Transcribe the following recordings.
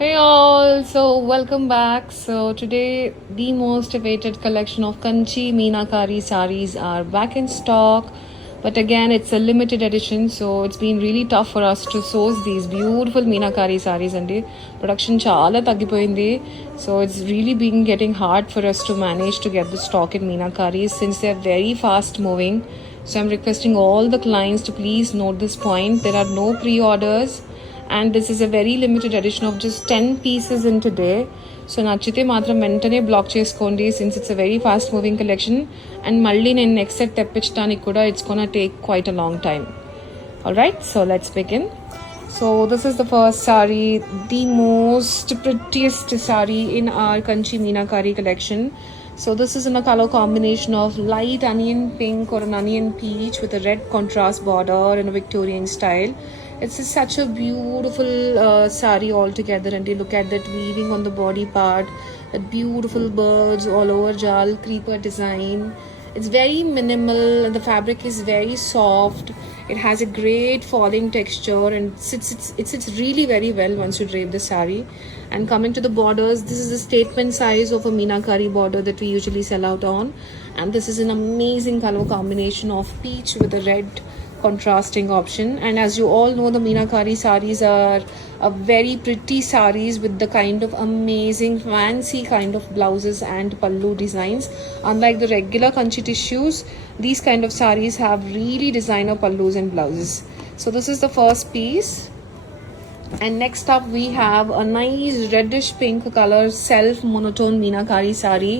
Hey all, so welcome back. So today the most awaited collection of Kanchi Meenakari saris are back in stock. But again, it's a limited edition, so it's been really tough for us to source these beautiful Meenakari saris and the production chala taggipoyindi. So it's really been getting hard for us to manage to get the stock in Meenakaris since they're very fast moving. So I'm requesting all the clients to please note this point. There are no pre-orders and this is a very limited edition of just 10 pieces in today. So నచ్చితే మాత్రం వెంటనే black చేసుకోండి since it's a very fast moving collection and మళ్ళీ నేను next set తెప్పించడానికి కూడా it's gonna take quite a long time. Alright, so let's begin. So this is the first sari, the most prettiest sari in our Kanchi Meenakari collection. So this is in a color combination of light onion pink or an onion peach with a red contrast border in a Victorian style. It's such a beautiful sari altogether, and you look at that weaving on the body part, that beautiful birds all over jal creeper design. It's very minimal and the fabric is very soft. It has a great falling texture and it sits really very well once you drape the sari. And coming to the borders, this is the statement size of a Meenakari border that we usually sell out on, and this is an amazing color combination of peach with a red contrasting option. And as you all know, the Meenakari saris are a very pretty saris with the kind of amazing fancy kind of blouses and pallu designs. Unlike the regular Kanchi tissues, these kind of saris have really designer pallus and blouses. So this is the first piece. And next up we have a nice reddish pink color self monotone Meenakari sari.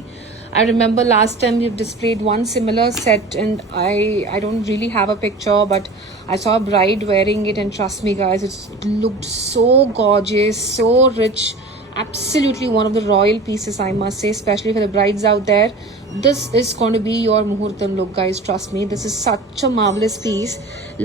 I remember last time you've displayed one similar set and I don't really have a picture, but I saw a bride wearing it and trust me guys, it looked so gorgeous, so rich. Absolutely one of the royal pieces, I must say, especially for the brides out there. This is going to be your muhurtam look guys, trust me. This is such a marvelous piece.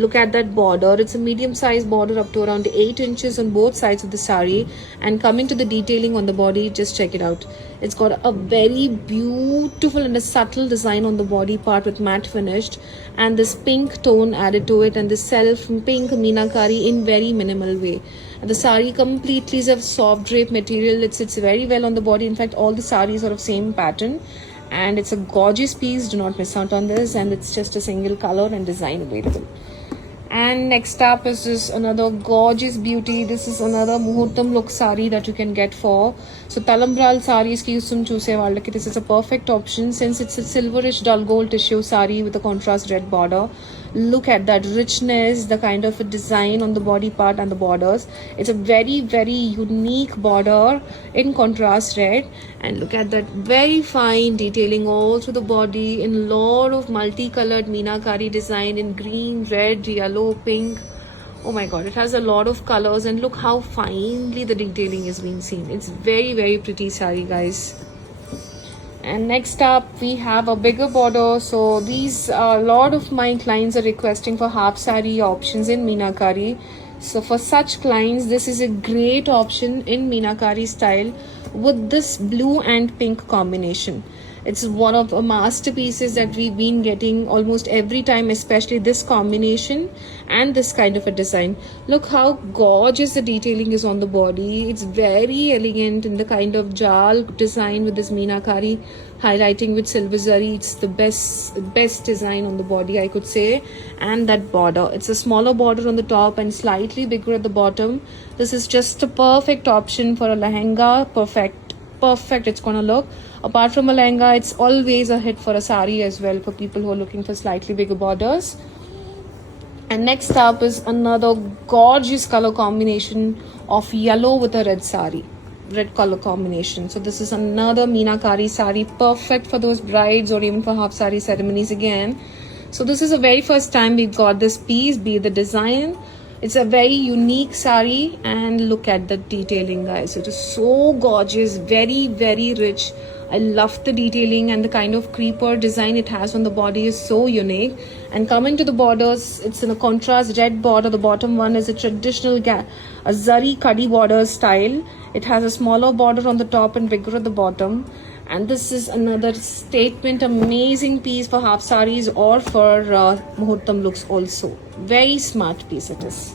Look at that border. It's a medium sized border up to around 8 inches on both sides of the sari. And coming to the detailing on the body, just check it out. It's got a very beautiful and a subtle design on the body part with matte finished, and this pink tone added to it, and this self pink Meenakari in very minimal way. And the sari completely is a soft drape material. It sits very well on the body. In fact, all the saris are of same pattern, and it's a gorgeous piece. Do not miss out on this, and it's just a single color and design available. And next up is this another gorgeous beauty. This is another muhurtam look sari that you can get for. So talambral saris ki usum choose vallaki this is a perfect option since it's a silverish dull gold tissue sari with a contrast red border. Look at that richness, the kind of a design on the body part and the borders. It's a very very unique border in contrast red, and look at that very fine detailing all through the body in lot of multicolored Meenakari design in green, red, yellow, pink. Oh my god, it has a lot of colors, and look how finely the detailing is being seen. It's very very pretty sari guys. And next up we have a bigger border. So these a lot of my clients are requesting for half sari options in Meenakari. So for such clients, this is a great option in Meenakari style with this blue and pink combination. It's one of the masterpieces that we've been getting almost every time, especially this combination and this kind of a design. Look how gorgeous the detailing is on the body. It's very elegant in the kind of jal design with this Meenakari highlighting with silver zari. It's the best design on the body, I could say. And that border, it's a smaller border on the top and slightly bigger at the bottom. This is just a perfect option for a lehenga. Perfect it's gonna look. Apart from a lehenga, it's always a hit for a sari as well for people who are looking for slightly bigger borders. And next up is another gorgeous color combination of yellow with a red sari, red color combination. So this is another Meenakari sari, perfect for those brides or even for half sari ceremonies again. So this is the very first time we've got this piece, be the design. It's a very unique sari, and look at the detailing guys. It is so gorgeous, very very rich. I love the detailing, and the kind of creeper design it has on the body is so unique. And coming to the borders, it's in a contrast red border. The bottom one is a traditional a zari kadi border style. It has a smaller border on the top and bigger at the bottom. And this is another statement amazing piece for half saris or for muhurtam looks also. Very smart piece it is.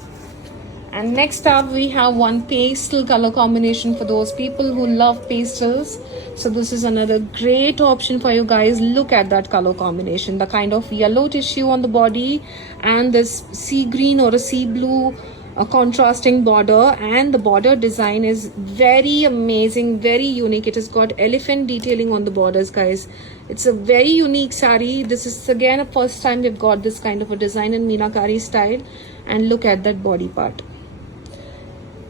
And next up, we have one pastel color combination for those people who love pastels. So this is another great option for you guys. Look at that color combination, the kind of yellow tissue on the body and this sea green or a sea blue contrasting border, and the border design is very amazing, very unique. It has got elephant detailing on the borders, guys. It's a very unique sari. This is again a first time we've got this kind of a design in Meenakari style. And look at that body part.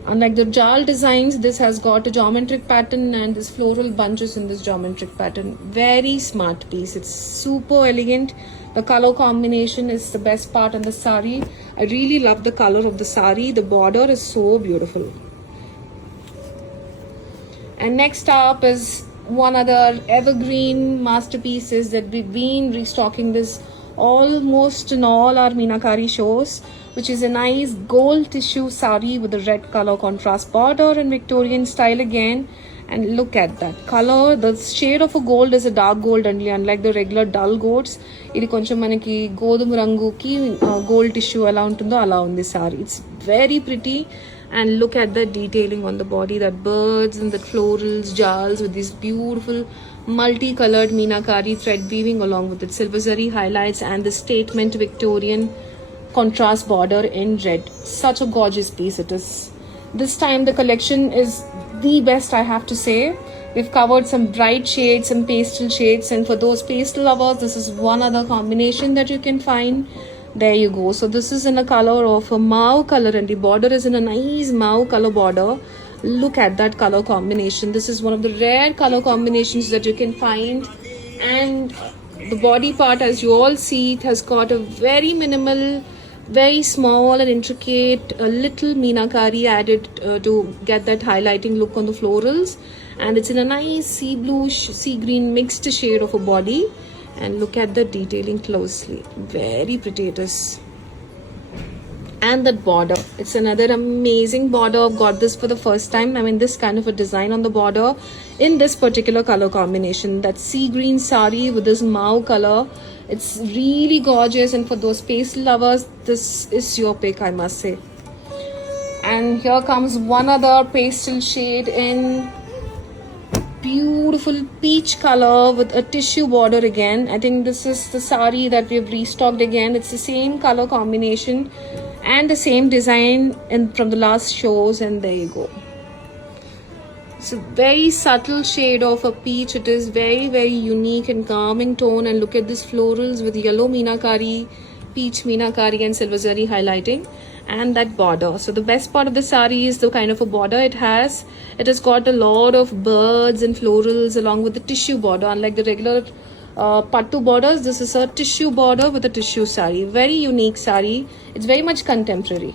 Unlike the jal designs, this has got a geometric pattern and this floral bunches in this geometric pattern. Very smart piece. It's super elegant. The color combination is the best part in the sari. I really love the color of the sari. The border is so beautiful. And next up is one other evergreen masterpieces that we've been restocking this almost in all our Meenakari shows, which is a nice gold tissue sari with a red color contrast border in Victorian style again. And look at that color. The shade of a gold is a dark gold only, unlike the regular dull golds. Idi koncham manaki godum rangu ki gold tissue ela untundo ala undi sari. It's very pretty. And look at the detailing on the body, that birds and the florals, jals with these beautiful multicolored Meenakari thread weaving along with its silver zari highlights and the statement Victorian contrast border in red. Such a gorgeous piece it is. This time the collection is the best, I have to say. We've covered some bright shades, some pastel shades, and for those pastel lovers, this is one other combination that you can find. There you go. So this is in a color of a mauve color and the border is in a nice mauve color border. Look at that color combination. This is one of the rare color combinations that you can find. And the body part, as you all see, it has got a very minimal, very small and intricate little Meenakari added to get that highlighting look on the florals. And it's in a nice sea bluish, sea green mixed shade of a body. And look at the detailing closely. Very pretty it is. And that border, it's another amazing border. I've got this for the first time. I mean, this kind of a design on the border in this particular color combination, that sea green sari with this mauve color. It's really gorgeous, and for those pastel lovers, this is your pick, I must say. And here comes one other pastel shade in beautiful peach color with a tissue border again. I think this is the sari that we've restocked again. It's the same color combination and the same design from the last shows, and there you go. It's a very subtle shade of a peach. It is very, very unique and calming tone. And look at these florals with yellow Meenakari, peach Meenakari and silver zari highlighting, and that border. So the best part of the sari is the kind of a border it has. It has got a lot of birds and florals along with the tissue border. Unlike the regular pattu borders, this is a tissue border with a tissue sari. Very unique sari. It's very much contemporary.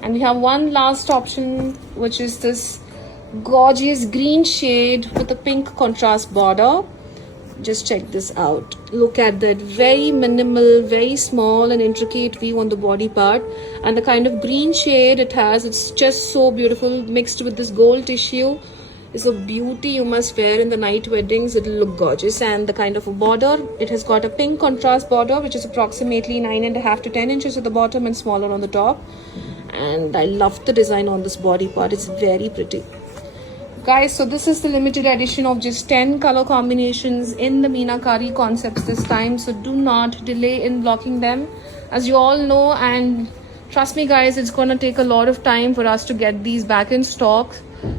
And we have one last option, which is this gorgeous green shade with a pink contrast border. Just check this out. Look at that very minimal, very small and intricate weave on the body part, and the kind of green shade it has, it's just so beautiful. Mixed with this gold tissue is a beauty. You must wear in the night weddings. It'll look gorgeous. And the kind of a border, it has got a pink contrast border, which is approximately 9.5 to 10 inches at the bottom and smaller on the top. And I love the design on this body part. It's very pretty. Guys, so this is the limited edition of just 10 color combinations in the Meenakari concepts this time. So do not delay in blocking them, as you all know. And trust me guys, it's gonna take a lot of time for us to get these back in stock.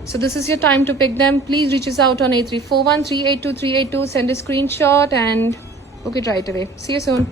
So this is your time to pick them. Please reach us out on 8341 382 382. Send a screenshot and book it right away. See you soon.